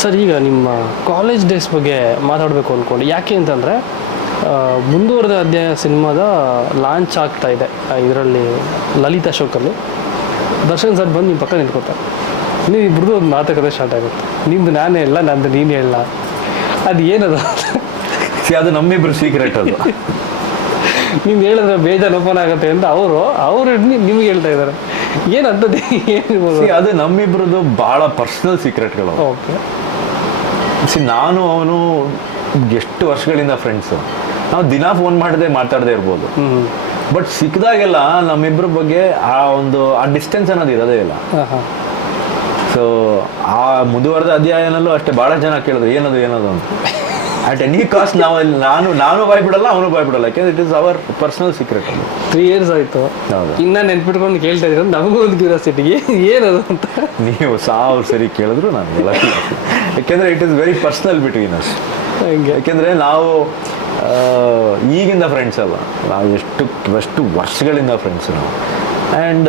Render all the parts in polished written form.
Sir, ಈಗ ನಿಮ್ಮ college days ಬಗ್ಗೆ ಮಾತಾಡಬೇಕು ಅಂದ್ಕೊಂಡು, ಯಾಕೆ ಅಂತಂದರೆ ಮುಂದುವರೆದ ಅಧ್ಯಾಯ ಸಿನಿಮಾದ ಲಾಂಚ್ ಆಗ್ತಾ ಇದೆ ಇದರಲ್ಲಿ ಲಲಿತಾ ಶೋಕಲ್ಲಿ. ದರ್ಶನ್ ಸರ್ ಬಂದು ನಿಮ್ಮ ಪಕ್ಕ ನಿಂತ್ಕೊತಾರೆ, ನೀವು ಇಬ್ಬರದು ಒಂದು ಮಾತುಕತೆ ಸ್ಟಾರ್ಟ್ ಆಗುತ್ತೆ. ನಿಮ್ದು ನಾನೇ ಇಲ್ಲ, ನಂದು ನೀನು ಹೇಳ. ಅದು ಏನದು? ಅದು ನಮ್ಮಿಬ್ರು ಸೀಕ್ರೆಟ್. ಅದು ನೀವು ಹೇಳಿದ್ರೆ ಬೇಜಾರು ಓಪನ್ ಆಗುತ್ತೆ ಅಂತ ಅವರು ನಿಮ್ಗೆ ಹೇಳ್ತಾ ಇದ್ದಾರೆ. ಏನಂತದ್ದು ಏನಿರ್ಬೋದು? ಅದು ನಮ್ಮಿಬ್ರದ್ದು ಭಾಳ ಪರ್ಸನಲ್ ಸೀಕ್ರೆಟ್ಗಳು. ಓಕೆ. ನಾನು ಅವನು ಎಷ್ಟು ವರ್ಷಗಳಿಂದ ಫ್ರೆಂಡ್ಸು. ನಾವು ದಿನ ಫೋನ್ ಮಾಡದೆ ಮಾತಾಡದೆ ಇರ್ಬೋದು, ಬಟ್ ಸಿಕ್ಕಿದಾಗೆಲ್ಲ ನಮ್ಮಿಬ್ರ ಬಗ್ಗೆ ಆ ಡಿಸ್ಟೆನ್ಸ್ ಅನ್ನೋದು ಇರೋದೇ ಇಲ್ಲ. ಸೊ ಆ ಮುಂದುವರೆದ ಅಧ್ಯಾಯನಲ್ಲೂ ಅಷ್ಟೇ ಭಾಳ ಜನ ಕೇಳಿದ್ರು ಏನದು ಅಂತ. ಅಟ್ ಎನಿ ಕಾಸ್ಟ್ ನಾನು ಬಾಯ್ಬಿಡಲ್ಲ, ಅವನು ಬಾಯ್ಬಿಡಲ್ಲ, ಯಾಕೆಂದ್ರೆ it is our personal secret. 3 years ಆಯಿತು, ಇನ್ನ ನೆನ್ಪಿಟ್ಕೊಂಡು ಕೇಳ್ತಾ ಇದ್ರೆ ನಮಗೂ ಒಂದು ಕ್ಯೂರಿಯಾಸಿಟಿ, ಏನದು ಅಂತ. ನೀವು 1000 ಸರಿ ಕೇಳಿದ್ರು ನಾನು ಹೇಳಕ್ಕೆ, ಯಾಕೆಂದ್ರೆ it is very personal between us. ಯಾಕೆಂದ್ರೆ ನಾವು ಈಗಿಂದ ಫ್ರೆಂಡ್ಸ್ ಅಲ್ಲ, ನಾವು ಎಷ್ಟು ವರ್ಷಗಳಿಂದ ಫ್ರೆಂಡ್ಸ್ ನಾವು. ಆ್ಯಂಡ್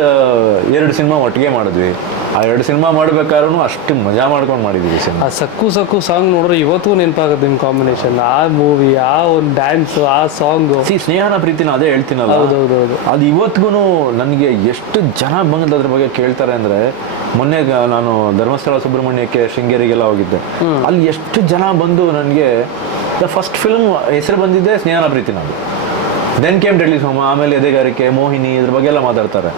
2 ಸಿನಿಮಾ ಒಟ್ಟಿಗೆ ಮಾಡಿದ್ವಿ. ಆ 2 ಸಿನಿಮಾ ಮಾಡ್ಬೇಕಾದ್ರೂ ಅಷ್ಟು ಮಜಾ ಮಾಡ್ಕೊಂಡು ಮಾಡಿದ್ವಿ ಸಿನಿಮಾ. ಆ ಸಕ್ಕು ಸಾಂಗ್ ನೋಡ್ರೆ ಇವತ್ತು ನೆನಪಾಗುತ್ತೆ ನಿಮ್ಮ ಕಾಂಬಿನೇಷನ್. ಆ ಮೂವಿ, ಆ ಒಂದು ಡ್ಯಾನ್ಸ್, ಆ ಸಾಂಗು, ಸ್ನೇಹನ ಪ್ರೀತಿನ ಅದೇ ಹೇಳ್ತೀನಲ್ಲ. ಹೌದೌದು. ಅದು ಇವತ್ತಿಗೂ ನನಗೆ ಎಷ್ಟು ಜನ ಬಂದು ಅದ್ರ ಬಗ್ಗೆ ಕೇಳ್ತಾರೆ ಅಂದರೆ, ಮೊನ್ನೆ ನಾನು ಧರ್ಮಸ್ಥಳ ಸುಬ್ರಹ್ಮಣ್ಯಕ್ಕೆ ಶೃಂಗೇರಿಗೆಲ್ಲ ಹೋಗಿದ್ದೆ. ಅಲ್ಲಿ ಎಷ್ಟು ಜನ ಬಂದು ನನಗೆ ದ ಫಸ್ಟ್ ಫಿಲ್ಮ್ ಹೆಸರು ಬಂದಿದ್ದೆ ಸ್ನೇಹನ ಪ್ರೀತಿನ. ಅದು ದೆನ್ ಕೇಮ್ ಡೆಡ್ಲಿ ಸೋಮ, ಆಮೇಲೆ ಎದೆಗಾರಿಕೆ, ಮೋಹಿನಿ, ಇದ್ರ ಬಗ್ಗೆ ಎಲ್ಲ ಮಾತಾಡ್ತಾರೆ.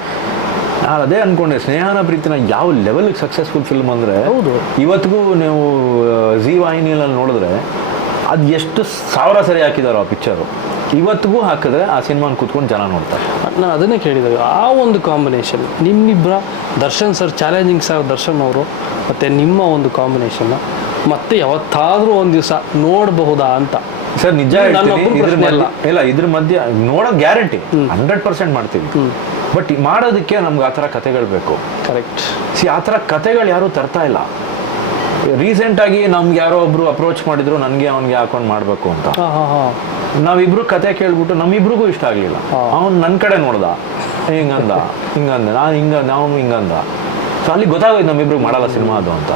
ನಾನು ಅದೇ ಅನ್ಕೊಂಡೆ, ಸ್ನೇಹನ ಪ್ರೀತಿನ ಯಾವ ಲೆವೆಲ್ಗೆ ಸಕ್ಸಸ್ಫುಲ್ ಫಿಲ್ಮ್ ಅಂದರೆ, ಹೌದು, ಇವತ್ತಿಗೂ ನೀವು ಜೀ ವಾಹಿನಿಯಲ್ಲಿ ನೋಡಿದ್ರೆ ಅದು ಎಷ್ಟು 1000 ಸರಿ ಹಾಕಿದಾರೋ ಆ ಪಿಕ್ಚರು. ಇವತ್ತಿಗೂ ಹಾಕಿದ್ರೆ ಆ ಸಿನಿಮಾನ ಕೂತ್ಕೊಂಡು ಜನ ನೋಡ್ತಾರೆ. ನಾನು ಅದನ್ನೇ ಕೇಳಿದಾಗ ಆ ಒಂದು ಕಾಂಬಿನೇಷನ್ ನಿಮ್ಮಿಬ್ಬರ, Darshan sir challenging sir Darshan ಅವರು, ಮತ್ತು ನಿಮ್ಮ ಒಂದು ಕಾಂಬಿನೇಷನ್ನ ಮತ್ತೆ ಯಾವತ್ತಾದರೂ ಒಂದು ದಿವಸ ನೋಡಬಹುದಾ ಅಂತ. ಸರ್ ನಿಜ ಇದ್ರ ಮಧ್ಯೆ ನೋಡೋದು ಗ್ಯಾರಂಟಿ 100% ಮಾಡ್ತೀವಿ. ಬಟ್ ಮಾಡೋದಕ್ಕೆ ನಮ್ಗೆ ಆ ಥರ ಕಥೆಗಳು ಬೇಕು. ಕರೆಕ್ಟ್. ಆ ಥರ ಕಥೆಗಳು ಯಾರೂ ತರ್ತಾ ಇಲ್ಲ. ರೀಸೆಂಟಾಗಿ ನಮ್ಗೆ ಯಾರೋ ಒಬ್ರು ಅಪ್ರೋಚ್ ಮಾಡಿದ್ರು, ನನಗೆ ಅವ್ನಿಗೆ ಹಾಕೊಂಡು ಮಾಡಬೇಕು ಅಂತ. ನಾವಿಬ್ರು ಕತೆ ಕೇಳ್ಬಿಟ್ಟು ನಮ್ಮಿಬ್ರಿಗೂ ಇಷ್ಟ ಆಗಲಿಲ್ಲ. ಅವ್ನು ನನ್ನ ಕಡೆ ನೋಡ್ದ, ಹಿಂಗಂದ ನಾವು ಹಿಂಗಂದ. ಸೊ ಅಲ್ಲಿ ಗೊತ್ತಾಗೋಯ್ತು ನಮ್ಮಿಬ್ರಿಗೆ ಮಾಡಲ್ಲ ಸಿನಿಮಾ ಅದು ಅಂತ.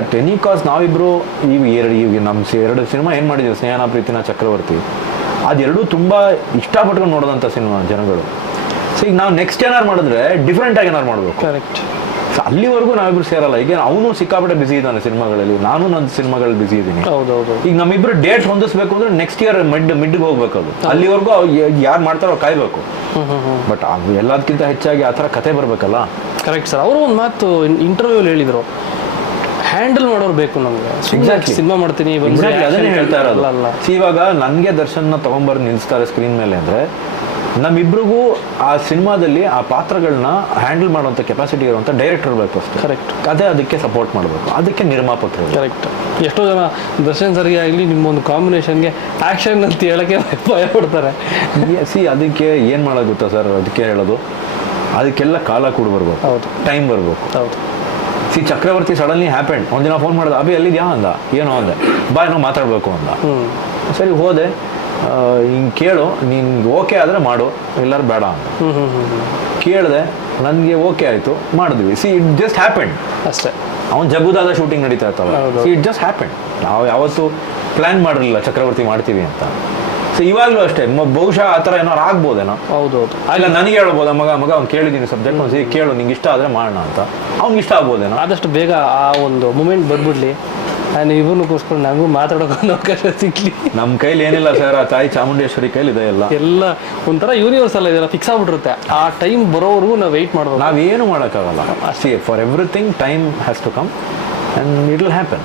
ಅಟ್ ಎನಿ ಕಾಸ್ಟ್ ನಾವಿಬ್ರು ಈಗ ನಮ್ಮ 2 ಸಿನಿಮಾ ಏನು ಮಾಡಿದ್ದೀವಿ, ಸ್ನೇಹನ ಪ್ರೀತಿನ, ಚಕ್ರವರ್ತಿ, ಅದೆರಡೂ ತುಂಬ ಇಷ್ಟಪಟ್ಕೊಂಡು ನೋಡೋದಂಥ ಸಿನಿಮಾ ಜನಗಳು. ಸೊ ಈಗ ನಾವು ನೆಕ್ಸ್ಟ್ ಏನಾರು ಮಾಡಿದ್ರೆ ಡಿಫ್ರೆಂಟ್ ಆಗಿ ಏನಾರು ಮಾಡಬೇಕು. ಕರೆಕ್ಟ್. ಸೊ ಅಲ್ಲಿವರೆಗೂ ನಾವಿಬ್ರು ಸೇರಲ್ಲ. ಈಗ ಅವನು ಸಿಕ್ಕಾಪಟ್ಟೆ ಬಿಸಿ ಇದ್ದಾನೆ ಸಿನಿಮಾಗಳಲ್ಲಿ, ನಾನು ನನ್ನ ಸಿನಿಮಾಗಳಲ್ಲಿ ಬಿಸಿ ಇದ್ದೀನಿ. ಹೌದೌದು. ಈಗ ನಮ್ಮಿಬ್ರು ಡೇಟ್ ಹೊಂದಿಸ್ಬೇಕು ಅಂದ್ರೆ ನೆಕ್ಸ್ಟ್ ಇಯರ್ ಮಿಡ್ಗೆ ಹೋಗ್ಬೇಕು. ಅದು ಅಲ್ಲಿವರೆಗೂ ಯಾರು ಮಾಡ್ತಾರೋ ಕಾಯ್ಬೇಕು. ಬಟ್ ಎಲ್ಲದಕ್ಕಿಂತ ಹೆಚ್ಚಾಗಿ ಆ ಥರ ಕತೆ ಬರಬೇಕಲ್ಲ. Correct sir. ಅವರು ಒಂದು ಮಾತು ಇಂಟರ್ವ್ಯೂಲಿ ಹೇಳಿದರು, ಹ್ಯಾಂಡಲ್ ಮಾಡೋರು ಬೇಕು ನಮಗೆ. ಸಿನಿಮಾ ಮಾಡ್ತೀನಿ ಅದನ್ನೇ ಹೇಳ್ತಾ ಇರೋದು. ಇವಾಗ ನನಗೆ ದರ್ಶನ್ನ ತಗೊಂಬರ್ದು ನಿಲ್ಲಿಸ್ತಾರೆ ಸ್ಕ್ರೀನ್ ಮೇಲೆ ಅಂದರೆ, ನಮ್ಮಿಬ್ರಿಗೂ ಆ ಸಿನಿಮಾದಲ್ಲಿ ಆ ಪಾತ್ರಗಳನ್ನ ಹ್ಯಾಂಡಲ್ ಮಾಡುವಂಥ ಕೆಪಾಸಿಟಿ ಇರುವಂಥ ಡೈರೆಕ್ಟರ್ ಬೇಕು ಅಷ್ಟೇ. ಕರೆಕ್ಟ್. ಅದೇ ಅದಕ್ಕೆ ಸಪೋರ್ಟ್ ಮಾಡಬೇಕು, ಅದಕ್ಕೆ ನಿರ್ಮಾಪಕರು. ಕರೆಕ್ಟ್. ಎಷ್ಟೋ ಜನ ದರ್ಶನ್ ಸರ್ಗೆ ಆಗಲಿ ನಿಮ್ಮೊಂದು ಕಾಂಬಿನೇಷನ್ಗೆ ಆ್ಯಕ್ಷನ್ ಅಂತ ಹೇಳೋಕ್ಕೆ ಭಯ ಪಡ್ತಾರೆ. ಅದಕ್ಕೆ ಏನು ಮಾಡೋದು ಗೊತ್ತಾ ಸರ್, ಅದಕ್ಕೆ ಹೇಳೋದು, ಅದಕ್ಕೆಲ್ಲ ಕಾಲ ಕೂಡ ಬರ್ಬೇಕು. ಹೌದು, ಟೈಮ್ ಬರ್ಬೇಕು. ಹೌದು. ಚಕ್ರವರ್ತಿ ಸಡನ್ಲಿ ಹ್ಯಾಪೆಂಡ್. ಒಂದಿನ ಫೋನ್ ಮಾಡಿದ, ಅಭಿ ಎಲ್ಲಿದ್ಯಾ ಅಂದ, ಏನೋ ಅಂದೆ, ಬಾ ಏನೋ ಮಾತಾಡಬೇಕು ಅಂದ. ಸರಿ ಹೋದೆ, ಹಿಂಗೆ ಕೇಳು, ನಿನ್ಗೆ ಓಕೆ ಆದರೆ ಮಾಡು, ಎಲ್ಲರೂ ಬೇಡ ಅಂತ ಕೇಳಿದೆ. ನನಗೆ ಓಕೆ ಆಯಿತು, ಮಾಡಿದ್ವಿ. ಇಟ್ ಜಸ್ಟ್ ಹ್ಯಾಪೆಂಡ್ ಅಷ್ಟೇ. ಅವ್ನು ಜಗ್ಗುದಾದ ಶೂಟಿಂಗ್ ನಡೀತಾ ಇರ್ತಲ್ಲ. It just happened. ನಾವು ಯಾವತ್ತೂ ಪ್ಲ್ಯಾನ್ ಮಾಡಿರಲಿಲ್ಲ ಚಕ್ರವರ್ತಿ ಮಾಡ್ತೀವಿ ಅಂತ. ಸೊ ಇವಾಗಲೂ ಅಷ್ಟೇ, ಬಹುಶಃ ಆ ಥರ ಏನಾರು ಆಗ್ಬೋದೇನೋ. ಹೌದೌದು. ಇಲ್ಲ ನನಗೆ ಹೇಳ್ಬೋದ, ಮಗ ಅವ್ನು ಕೇಳಿದ್ದೀನಿ ಸಬ್ಜೆಕ್ಟ್, ಒಂದು ಸರಿ ಕೇಳು, ನಿಂಗೆ ಇಷ್ಟ ಆದರೆ ಮಾಡೋಣ ಅಂತ. ಅವ್ನಿಗೆ ಇಷ್ಟ ಆಗ್ಬೋದೇನೋ. ಆದಷ್ಟು ಬೇಗ ಆ ಒಂದು ಮೂಮೆಂಟ್ ಬಂದ್ಬಿಡ್ಲಿ, ನಾನು ಇವನು ಕೂರಿಸ್ಕೊಂಡು ನನಗೂ ಮಾತಾಡೋಕೊಂಡು ಅವಕಾಶ ಸಿಗ್ಲಿ. ನಮ್ಮ ಕೈಲಿ ಏನಿಲ್ಲ ಸರ್, ಆ ತಾಯಿ ಚಾಮುಂಡೇಶ್ವರಿ ಕೈಲಿ ಇದೆ ಎಲ್ಲ ಒಂಥರ ಯೂನಿವರ್ಸಲ್ ಇದೆಲ್ಲ ಫಿಕ್ಸ್ ಆಗ್ಬಿಟ್ಟಿರುತ್ತೆ. ಆ ಟೈಮ್ ಬರೋವರೆಗೂ ನಾವು ವೆಯ್ಟ್ ಮಾಡ್ಬೋದು. ನಾವೇನು ಮಾಡೋಕ್ಕಾಗಲ್ಲ. For everything time has to come and it will happen.